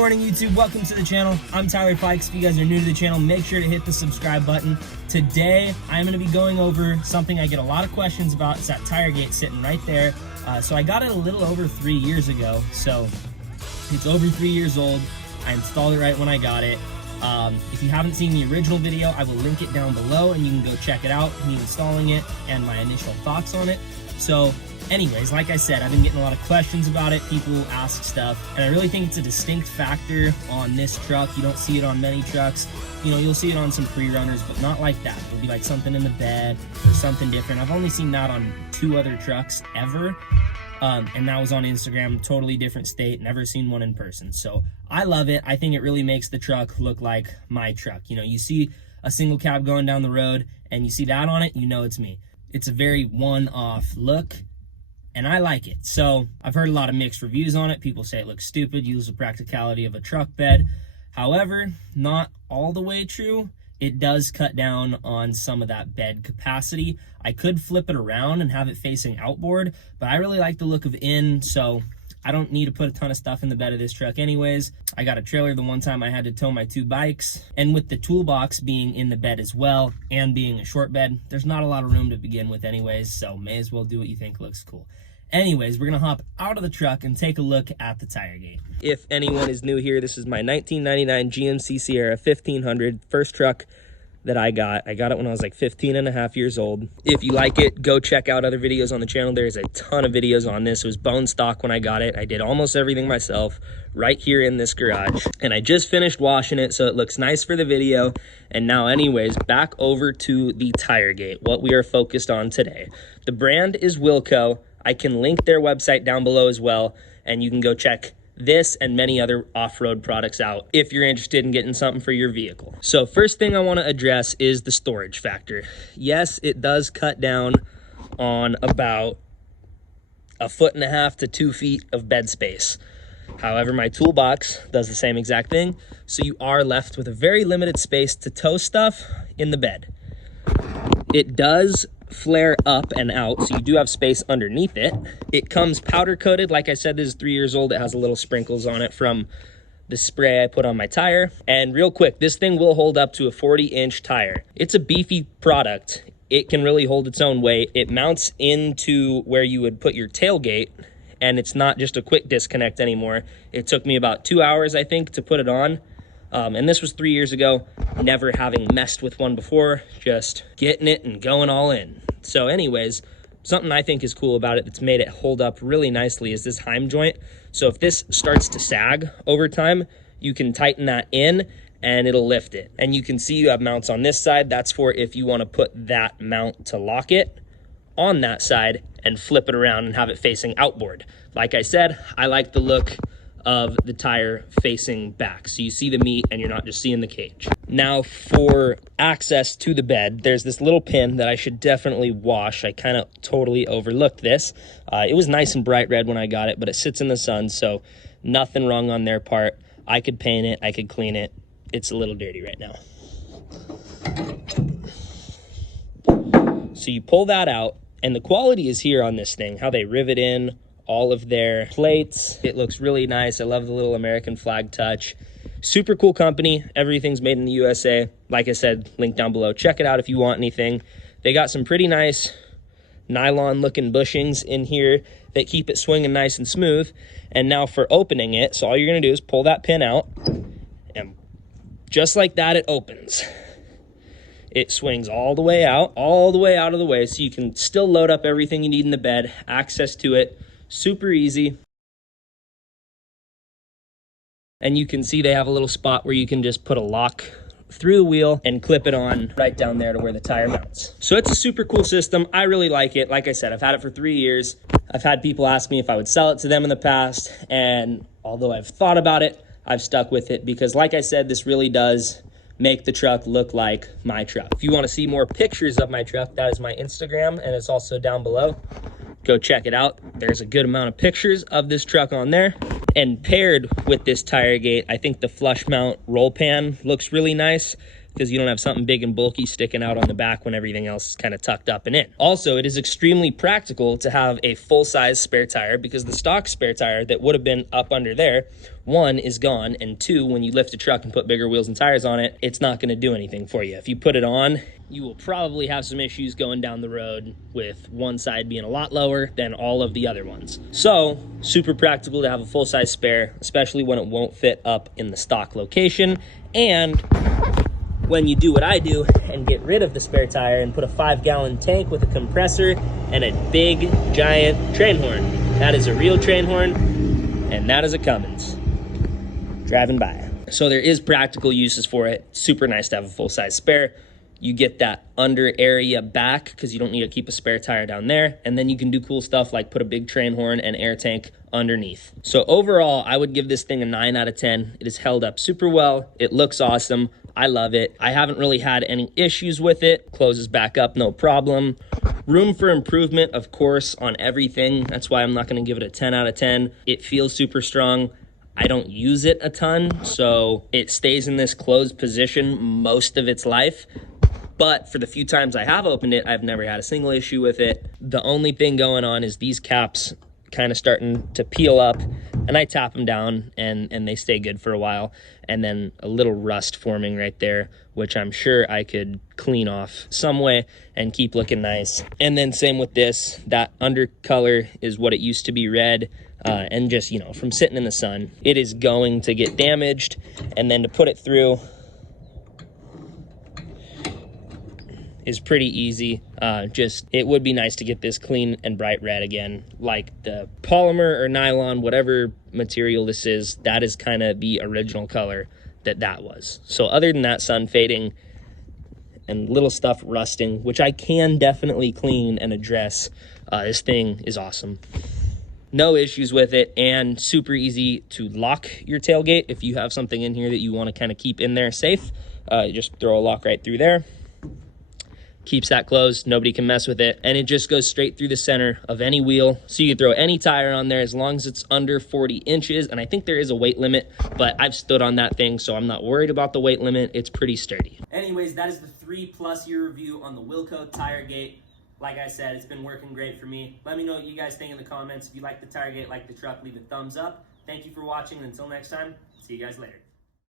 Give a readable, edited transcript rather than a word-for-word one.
morning, YouTube. Welcome to the channel. I'm Tyler Fikes. If you guys are new to the channel, make sure to hit the subscribe button. Today, I'm going to be going over something I get a lot of questions about. It's that tire gate sitting right there. So I got it a little over 3 years ago. So it's over 3 years old. I installed it right when I got it. If you haven't seen the original video, I will link it down below and you can go check it out, me installing it and my initial thoughts on it. So anyways, like I said, I've been getting a lot of questions about it. People ask stuff, and I really think it's a distinct factor on this truck. You don't see it on many trucks. You know, you'll see it on some pre-runners, but not like that. It'll be like something in the bed or something different. I've only seen that on 2 other trucks ever, and that was on Instagram, totally different state, never seen one in person. So I love it. I think it really makes the truck look like my truck. You know, you see a single cab going down the road and you see that on it, you know it's me. It's a very one-off look, and I like it. So I've heard a lot of mixed reviews on it. People say it looks stupid, use the practicality of a truck bed. However, not all the way true. It does cut down on some of that bed capacity. I could flip it around and have it facing outboard, but I really like the look of in, so I don't need to put a ton of stuff in the bed of this truck anyways. I got a trailer the one time I had to tow my 2 bikes, and with the toolbox being in the bed as well and being a short bed, there's not a lot of room to begin with anyways, so may as well do what you think looks cool. Anyways, we're gonna hop out of the truck and take a look at the tire gate. If anyone is new here, this is my 1999 GMC Sierra 1500, first truck that I got. I got it when I was like 15 and a half years old. If you like it, go check out other videos on the channel. There's a ton of videos on this. It was bone stock when I got it. I did almost everything myself right here in this garage. And I just finished washing it, so it looks nice for the video. And now anyways, back over to the tire gate, what we are focused on today. The brand is Wilco. I can link their website down below as well, and you can go check this and many other off-road products out if you're interested in getting something for your vehicle. So first thing I want to address is the storage factor. Yes, it does cut down on about 1.5 to 2 feet of bed space. However, my toolbox does the same exact thing, so you are left with a very limited space to tow stuff in the bed. It does flare up and out, so you do have space underneath it. It comes powder coated. Like I said, this is 3 years old. It has a little sprinkles on it from the spray I put on my tire. And real quick, this thing will hold up to a 40-inch tire. It's a beefy product. It can really hold its own weight. It mounts into where you would put your tailgate, and it's not just a quick disconnect anymore. It took me about 2 hours, I think, to put it on. And this was 3 years ago, never having messed with one before, just getting it and going all in. So anyways, something I think is cool about it that's made it hold up really nicely is this Heim joint. So if this starts to sag over time, you can tighten that in and it'll lift it. And you can see you have mounts on this side. That's for if you want to put that mount to lock it on that side and flip it around and have it facing outboard. Like I said, I like the look of the tire facing back, so you see the meat and you're not just seeing the cage. Now for access to the bed, there's this little pin that I should definitely wash. I kind of totally overlooked this. It was nice and bright red when I got it, but it sits in the sun, so nothing wrong on their part. I could paint it, I could clean it. It's a little dirty right now. So you pull that out, and the quality is here on this thing, how they rivet in all of their plates. It looks really nice. I love the little American flag touch. Super cool company. Everything's made in the USA. Like I said, link down below. Check it out if you want anything. They got some pretty nice nylon looking bushings in here that keep it swinging nice and smooth. And now for opening it, so all you're gonna do is pull that pin out, and just like that, it opens. It swings all the way out of the way, so you can still load up everything you need in the bed, access to it. Super easy. And you can see they have a little spot where you can just put a lock through the wheel and clip it on right down there to where the tire mounts. So it's a super cool system. I really like it. Like I said, I've had it for 3 years. I've had people ask me if I would sell it to them in the past, and although I've thought about it, I've stuck with it because, like I said, this really does make the truck look like my truck. If you want to see more pictures of my truck, that is my Instagram, and it's also down below. Go check it out. There's a good amount of pictures of this truck on there. And paired with this tire gate, I think the flush mount roll pan looks really nice. because you don't have something big and bulky sticking out on the back when everything else is kind of tucked up and in. Also, it is extremely practical to have a full-size spare tire, because the stock spare tire that would have been up under there, one, is gone, and two, when you lift a truck and put bigger wheels and tires on it, it's not going to do anything for you. If you put it on, you will probably have some issues going down the road with one side being a lot lower than all of the other ones. So, super practical to have a full-size spare, especially when it won't fit up in the stock location. And when you do what I do and get rid of the spare tire and put a 5-gallon tank with a compressor and a big, giant train horn. That is a real train horn, and that is a Cummins. Driving by. So there is practical uses for it. Super nice to have a full-size spare. You get that under area back because you don't need to keep a spare tire down there. And then you can do cool stuff like put a big train horn and air tank underneath. So overall, I would give this thing a 9 out of 10. It has held up super well. It looks awesome. I love it. I haven't really had any issues with it. Closes back up, no problem. Room for improvement, of course, on everything. That's why I'm not going to give it a 10 out of 10. It feels super strong. I don't use it a ton, so it stays in this closed position most of its life. But for the few times I have opened it, I've never had a single issue with it. The only thing going on is these caps kind of starting to peel up, and I tap them down and they stay good for a while. And then a little rust forming right there, which I'm sure I could clean off some way and keep looking nice. And then same with this, that undercolor is what it used to be red. And just, you know, from sitting in the sun, it is going to get damaged. And then to put it through is pretty easy. Just, it would be nice to get this clean and bright red again, like the polymer or nylon, whatever material this is, that is kind of the original color that was. So other than that, sun fading and little stuff rusting, which I can definitely clean and address, this thing is awesome. No issues with it, and super easy to lock your tailgate. If you have something in here that you want to kind of keep in there safe, you just throw a lock right through there. Keeps that closed, nobody can mess with it, and it just goes straight through the center of any wheel. So you can throw any tire on there as long as it's under 40 inches, and I think there is a weight limit, but I've stood on that thing, so I'm not worried about the weight limit. It's pretty sturdy. Anyways, that is the 3+ year review on the Wilco Tire Gate. Like I said, it's been working great for me. Let me know what you guys think in the comments. If you like the tire gate, like the truck, leave a thumbs up. Thank you for watching, and until next time, see you guys later.